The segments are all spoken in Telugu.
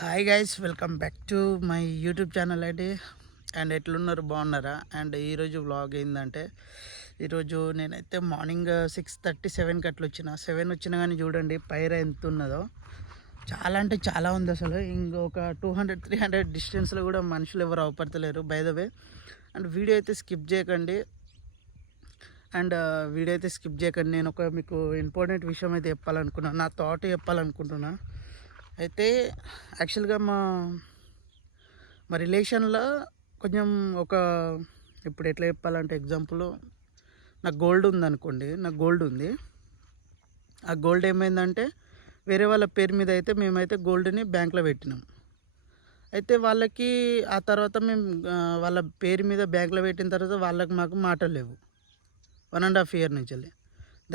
Hi guys, welcome back to my YouTube channel అండి. అండ్ ఎట్లున్నారు, బాగున్నారా? అండ్ ఈరోజు వ్లాగ్ ఏంటంటే, ఈరోజు నేనైతే మార్నింగ్ 6:37కి అట్లా వచ్చినా కానీ చూడండి పైర ఎంత ఉన్నదో. చాలా అంటే చాలా ఉంది అసలు. ఇంకొక 200-300 డిస్టెన్స్లో కూడా మనుషులు ఎవరు అవపడతలేరు, by the way. And video అయితే స్కిప్ చేయకండి. నేను మీకు ఇంపార్టెంట్ విషయం అయితే చెప్పాలనుకున్నాను, నా థాట్ చెప్పాలనుకుంటున్నా. అయితే యాక్చువల్గా మా రిలేషన్లో కొంచెం ఇప్పుడు ఎట్లా చెప్పాలంటే, ఎగ్జాంపుల్ నాకు గోల్డ్ ఉందనుకోండి. ఆ గోల్డ్ ఏమైందంటే వేరే వాళ్ళ పేరు మీద అయితే మేమైతే గోల్డ్ని బ్యాంక్లో పెట్టినాం. అయితే వాళ్ళకి ఆ తర్వాత మేము వాళ్ళ పేరు మీద బ్యాంక్లో పెట్టిన తర్వాత వాళ్ళకి మాకు మాటలు లేవు. 1.5 year నుంచి వెళ్ళి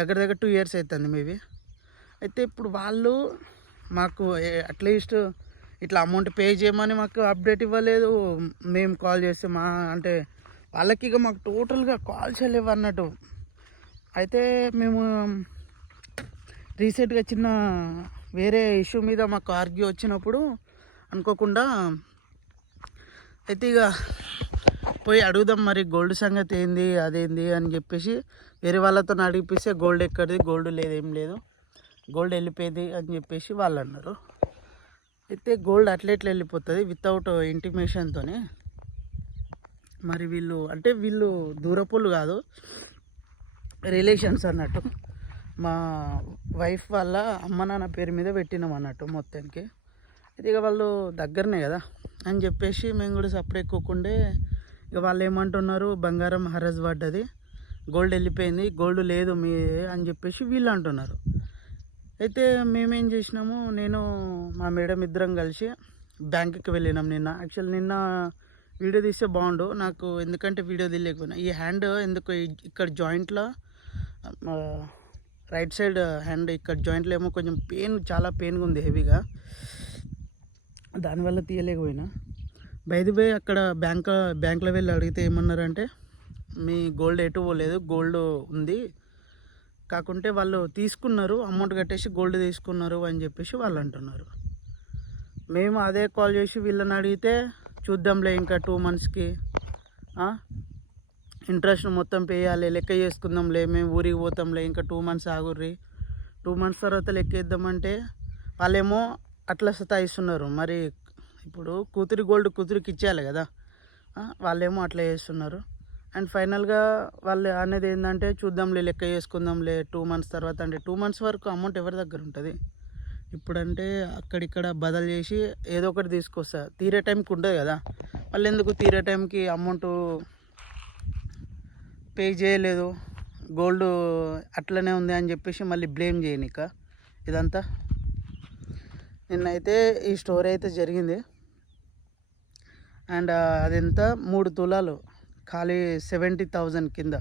దగ్గర 2 years అవుతుంది మేబీ. అయితే ఇప్పుడు వాళ్ళు మాకు అట్లీస్ట్ ఇట్లా అమౌంట్ పే చేయమని మాకు అప్డేట్ ఇవ్వలేదు. మేము కాల్ చేస్తే అంటే వాళ్ళకి ఇక మాకు టోటల్గా కాల్స్ లేవు అన్నట్టు. అయితే మేము రీసెంట్గా చిన్న వేరే ఇష్యూ మీద మాకు ఆర్గ్యూ వచ్చినప్పుడు అనుకోకుండా అయితే ఇక పోయి అడుగుదాం, మరి గోల్డ్ సంగతి ఏంది అదేంది అని చెప్పేసి వేరే వాళ్ళతో అడిగిపిస్తే గోల్డ్ ఎక్కడిది, గోల్డ్ లేదు, ఏం లేదు, గోల్డ్ వెళ్ళిపోయింది అని చెప్పేసి వాళ్ళు అన్నారు. అయితే గోల్డ్ అట్లెట్లు వెళ్ళిపోతుంది వితౌట్ ఇంటిమేషన్తోనే. మరి వీళ్ళు దూరపులు కాదు, రిలేషన్స్ అన్నట్టు. మా వైఫ్ వాళ్ళ అమ్మ నాన్న పేరు మీద పెట్టినాం అన్నట్టు మొత్తానికి. అయితే ఇక వాళ్ళు దగ్గరనే కదా అని చెప్పేసి మేము కూడా సపరేట్ ఎక్కువకుండే. ఇక వాళ్ళు ఏమంటున్నారు, బంగారం హరజ్ పడ్డది, గోల్డ్ వెళ్ళిపోయింది, గోల్డ్ లేదు మీ అని చెప్పేసి వీళ్ళు అంటున్నారు. అయితే మేమేం చేసినాము, నేను మా మేడం ఇద్దరం కలిసి బ్యాంకుకి వెళ్ళినాం నిన్న. నిన్న వీడియో తీస్తే బాగుండు నాకు, ఎందుకంటే వీడియో తీయలేకపోయినా. ఈ హ్యాండ్ ఎందుకు ఇక్కడ జాయింట్లో, రైట్ సైడ్ హ్యాండ్ ఇక్కడ జాయింట్లో ఏమో కొంచెం చాలా పెయిన్గా ఉంది, హెవీగా. దానివల్ల తీయలేకపోయినా. బై ది వే అక్కడ బ్యాంక్లో వెళ్ళి అడిగితే ఏమన్నారంటే, మీ గోల్డ్ ఎటు పోలేదు, గోల్డ్ ఉంది, కాకుంటే వాళ్ళు తీసుకున్నారు, అమౌంట్ కట్టేసి గోల్డ్ తీసుకున్నారు అని చెప్పేసి వాళ్ళు అంటున్నారు. మేము అదే కాల్ చేసి వీళ్ళని అడిగితే, చూద్దాంలే ఇంకా 2 monthsకి ఇంట్రెస్ట్ మొత్తం పే చేయాలి, లెక్క చేసుకుందాంలే, మేము ఊరికి పోతాంలే, ఇంకా 2 months ఆగుర్రి, 2 months తర్వాత లెక్క వేద్దామంటే వాళ్ళేమో అట్లా సతాయిస్తున్నారు. మరి ఇప్పుడు గోల్డ్ కూతురికి ఇచ్చేయాలి కదా, వాళ్ళేమో అట్లా చేస్తున్నారు. అండ్ ఫైనల్గా వాళ్ళు అనేది ఏంటంటే, చూద్దాంలే, లెక్క చేసుకుందాంలే 2 months తర్వాత. అంటే 2 months వరకు అమౌంట్ ఎవరి దగ్గర ఉంటుంది? ఇప్పుడంటే అక్కడిక్కడ బదలు చేసి ఏదో ఒకటి తీసుకొస్తా, తీరే టైంకి ఉంటుంది కదా. వాళ్ళు ఎందుకు తీరే టైంకి అమౌంట్ పే చేయలేదు, గోల్డ్ అట్లనే ఉంది అని చెప్పేసి మళ్ళీ బ్లేమ్ చేయనిక ఇదంతా. నిన్నైతే ఈ స్టోరీ అయితే జరిగింది. అండ్ అదెంత 3 తులాలు ఖాళీ 70,000 కింద,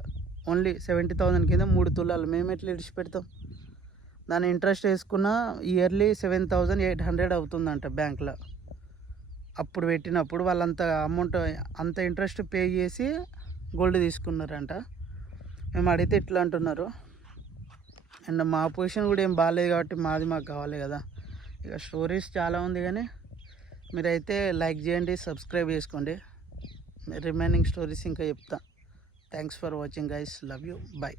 ఓన్లీ 70,000 కింద 3 తులాలు. మేము ఎట్లా విడిచిపెడతాం? దాని ఇంట్రెస్ట్ వేసుకున్న ఇయర్లీ 7,800 అవుతుందంట బ్యాంక్లో. అప్పుడు పెట్టినప్పుడు వాళ్ళంత అమౌంట్, అంత ఇంట్రెస్ట్ పే చేసి గోల్డ్ తీసుకున్నారంట. మేము అడిగితే ఇట్లా అంటున్నారు. అండ్ మా పొజిషన్ కూడా ఏం బాగాలేదు కాబట్టి మాకు కావాలి కదా. ఇక స్టోరీస్ చాలా ఉంది, కానీ మీరైతే లైక్ చేయండి, సబ్స్క్రైబ్ చేసుకోండి. రిమైనింగ్ స్టోరీస్ ఇంకా చెప్తా. Thanks for watching guys, love you, bye.